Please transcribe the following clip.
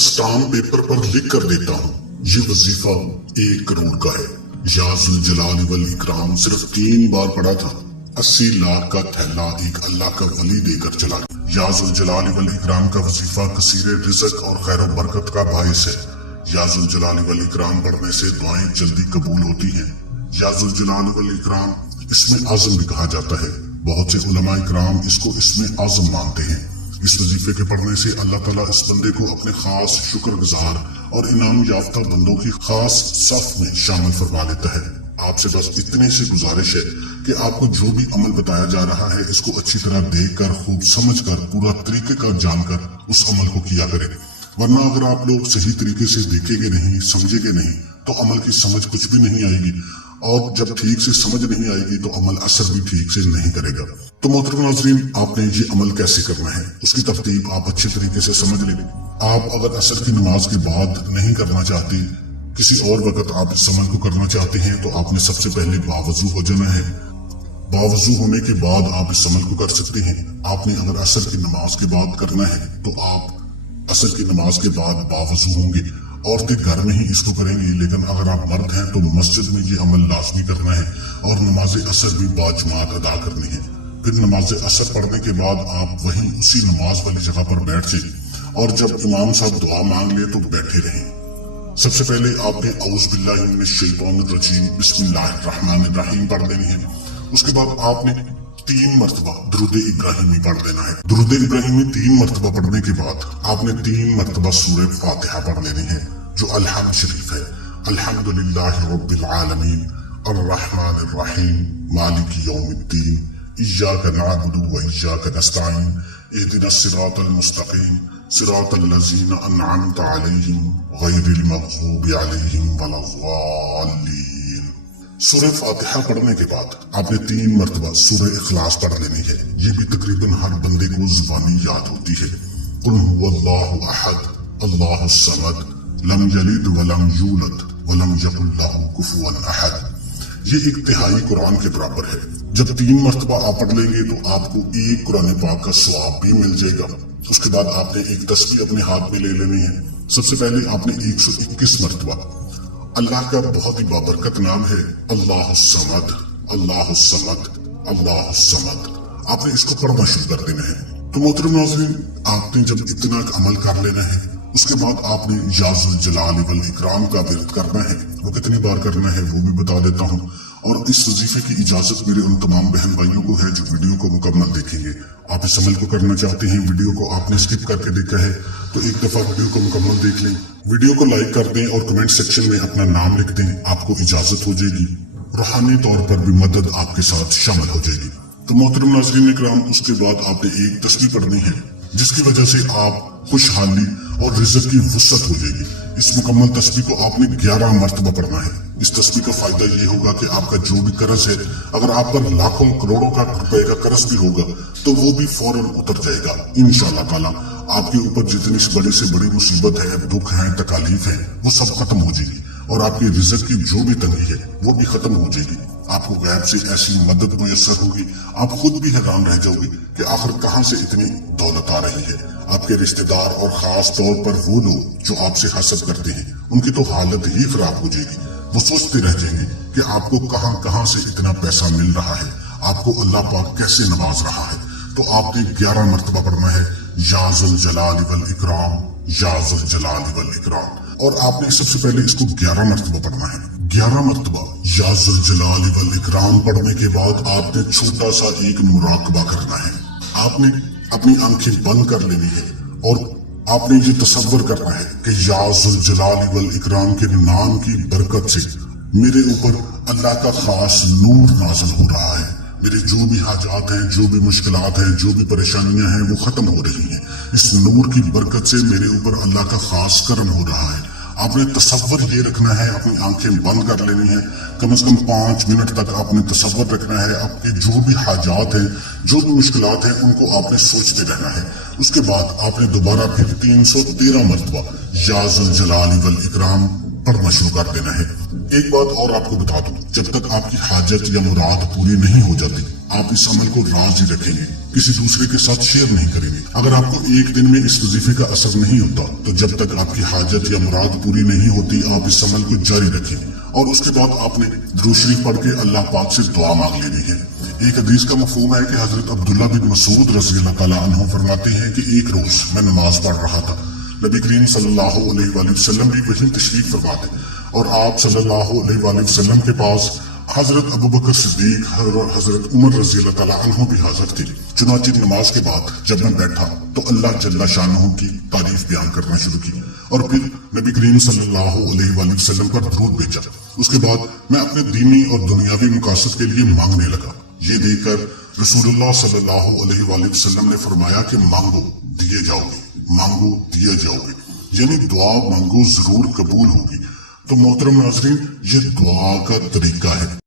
Stamp paper पर लिख कर देता हूँ, ये वजीफा 1 करोड़ का है। या जुल जलाल वल इकराम सिर्फ 3 बार पढ़ा था, 80 लाख का थैला एक अल्लाह का वली देकर चला गया। या जुल जलाल वल इकराम का वजीफा कसीर रिज़्क और खैर व बरकत का बाइस है। या जुल जलाल वल इकराम पढ़ने से दुआएं जल्दी कबूल होती हैं। या जुल जलाल वल इकराम इसमें आज़म भी कहा जाता है। बहुत से उलमा इकराम इसको इसमें आज़म मानते हैं। इस वजीफे के पढ़ने से अल्लाह ताला इस बंदे को अपने खास शुक्रगुजार और इनाम याफ्ता बंदों की खास सफ में शामिल फरमा लेता है। आपसे बस इतने से गुजारिश है कि आपको जो भी अमल बताया जा रहा है इसको अच्छी तरह देखकर, खूब समझकर, पूरा तरीके का जानकर उस अमल को किया करें। वरना अगर आप लोग सही तरीके से देखेंगे नहीं, समझेंगे नहीं, तो अमल की समझ कुछ भी नहीं आएगी, और जब ठीक से समझ नहीं आएगी तो अमल असर भी ठीक से नहीं करेगा। तो मोहतरम नाज़रीन, आपने ये अमल कैसे करना है उसकी तरतीब आप अच्छे तरीके से समझ लेंगे। आप अगर असर की नमाज के बाद नहीं करना चाहते, किसी और वक्त आप इस अमल को करना चाहते हैं, तो आपने सबसे पहले बावजू हो जाना है। बावजू होने के बाद आप इस अमल को कर सकते हैं। आपने अगर असर की नमाज के बाद करना है तो आप असर की नमाज के बाद बावजू होंगे। औरतें घर में ही इसको करेंगी, लेकिन अगर आप मर्द हैं तो मस्जिद में ये अमल लाजमी करना है और नमाज असर भी बाजमात अदा करनी है। फिर नमाज असर पढ़ने के बाद आप वहीं उसी नमाज वाली जगह पर बैठ जाइए, और जब इमाम साहब दुआ मांग ले तो बैठे रहें। सबसे पहले आपने औज़ बिल्लाहि मिनश शैतानिर रजीम बिस्मिल्लाहिर्रहमानिर रहीम पढ़ देनी है। उसके बाद आपने 3 मरतबा दुरूद इब्राहिमी पढ़ देना है। दुरूद इब्राहिमी 3 मरतबा पढ़ने के बाद आपने 3 मरतबा सूरह फातिहा पढ़ लेनी है, जो अलहम्द शरीफ है। अल्हम्दुलिल्लाहि रब्बिल आलमीन अर्रहमानिर रहीम मालिकी यौमिद्दीन इय्याका नअबुदु व इय्याका नस्तईन इहदिनस सिरातल मुस्तकीम सिरातल लज़ीना अनअमता अलैहिम गैरिल मग़ज़ूबि अलैहिम वलद्दाल्लीन। सूरह फातिहा पढ़ने के बाद आपने 3 मरतबा सूरह इखलास पढ़ लेनी है। ये भी तकरीबन हर बंदे को जुबानी याद होती है। कुल हुवल्लाहु अहद अल्लाहुस समद लम यलिद वलम यूलद वलम यकुल लहू कुफुवन अहद। ये 1 तिहाई कुरान के बराबर है। जब 3 मरतबा आप पढ़ लेंगे तो आपको 1 कुरान पाक का सवाब भी मिल जाएगा। उसके बाद आपने एक तस्बीह अपने हाथ में ले लेनी है। सबसे पहले आपने 121 मरतबा, अल्लाह का बहुत ही बाबरकत नाम है अल्लाहुस समद अल्लाहुस समद अल्लाहुस समद, आपने इसको पढ़ना शुरू कर देना है। तो मोहतरम नाज़रीन, आपने जब इतना अमल कर लेना है, उसके बाद आपने या जुल जलाल वल इकराम का विरद करना है। वो कितनी बार करना है वो भी बता देता हूँ। और इस वजीफे की इजाजत मेरे उन तमाम बहन भाइयों को है जो वीडियो को मुकम्मल देखेंगे। आप इस अमल को करना चाहते हैं, वीडियो को आपने स्किप करके देखा है, तो एक दफा वीडियो को मुकम्मल देख लें। वीडियो को लाइक कर दें और कमेंट सेक्शन में अपना नाम लिख दें, आपको इजाजत हो जाएगी। रूहानी तौर पर भी मदद आपके साथ शामिल हो जाएगी। तो मोहतरम नाज़रीन इकराम, उसके बाद आपने एक तस्बीह पढ़नी है जिसकी वजह से आप खुशहाली और रिज़्क की वुसअत हो जाएगी। इस मुकम्मल तस्बीह को आपने 11 मरतबा पढ़ना है। इस तस्बीह का फायदा ये होगा कि आपका जो भी कर्ज है, अगर आप पर लाखों करोड़ों का रुपए का कर्ज भी होगा तो वो भी फौरन उतर जाएगा इंशाअल्लाह ताला। आपके ऊपर जितनी बड़ी से बड़ी मुसीबत है, दुख है, तकालीफ है, वो सब खत्म हो जाएगी, और आपकी रिज़्क की जो भी तंगी है वो भी खत्म हो जाएगी। आपको गैब से ऐसी मदद मुयस्सर होगी, आप खुद भी हैरान रह जाओगे कि आखिर कहाँ से इतनी दौलत आ रही है। आपके रिश्तेदार और खास तौर पर वो लोग जो आपसे हसद करते हैं, उनकी तो हालत ही खराब हो जाएगी। वो सोचते रह जाएंगे कि आपको कहाँ कहाँ से इतना पैसा मिल रहा है, आपको अल्लाह पाक कैसे नवाज रहा है। तो आपने 11 मरतबा पढ़ना है या जुल जलाल वल इकराम या जुल जलाल वल इकराम, और आपने सबसे पहले इसको 11 मरतबा पढ़ना है। 11 मरतबा या जुल जलाल वल इकराम पढ़ने के बाद आपने छोटा सा एक मुराकबा करना है। आपने अपनी आंखें बंद कर लेनी है और आपने ये तसव्वुर करना है कि या जुल जलाल वल इकराम के नाम की बरकत से मेरे ऊपर अल्लाह का खास नूर नाज़िल हो रहा है। मेरे जो भी हाजात हैं, जो भी मुश्किलात हैं, जो भी परेशानियां हैं, वो खत्म हो रही हैं। इस नूर की बरकत से मेरे ऊपर अल्लाह का खास करम हो रहा है। आपने तसव्वुर ये रखना है, अपनी आंखें बंद कर लेनी है, कम से कम 5 मिनट तक आपने तसव्वुर रखना है। आपके जो भी हाजात हैं, जो भी मुश्किलात हैं, उनको आपने सोचते रहना है। उसके बाद आपने दोबारा फिर 313 मरतबा या जुल जलाल वल इकराम पढ़ना शुरू कर देना है। एक बात और आपको बता दूं, जब तक आपकी हाजत या मुराद पूरी नहीं हो जाती, आप इस अमल को राज ही रखेंगे, किसी दूसरे के साथ शेयर नहीं करेंगे। अगर आपको एक दिन में इस वजीफे का असर नहीं होता, तो जब तक आपकी हाजत या मुराद पूरी नहीं होती, आप इस अमल को जारी रखेंगे। और उसके बाद आपने दुरूद शरीफ पढ़ के अल्लाह पाक से दुआ मांग लेनी है। एक हदीस का मफहूम है कि हजरत अब्दुल्ला बिन मसूद रज़ी अल्लाह तआला अन्हु फरमाते हैं कि एक रोज मैं नमाज पढ़ रहा था, नबी करीम सल्लल्लाहु अलैहि वसल्लम भी वहीं तशरीफ फरमा थे और आप सल्लल्लाहु अलैहि वसल्लम के पास हजरत अबू बकर सिद्दीक और हजरत उमर रज़ी अल्लाह तआला अन्हु भी हाजिर थे। चुनांचे नमाज के बाद जब मैं बैठा तो अल्लाह जल्ला शानहू की तारीफ बयान करना शुरू की और फिर नबी करीम सल्लल्लाहु अलैहि वसल्लम पर दरूद भेजा। उसके बाद मैं अपने दीनी और दुनियावी मकासद के लिए मांगने लगा। ये देखकर रसूलुल्लाह सल्लल्लाहु अलैहि वसल्लम ने फरमाया कि मांगो दिए जाओगे, मांगो दिए जाओगे, यानी दुआ मांगो जरूर कबूल होगी। तो मोहतरम नाज़रीन, ये दुआ का तरीका है।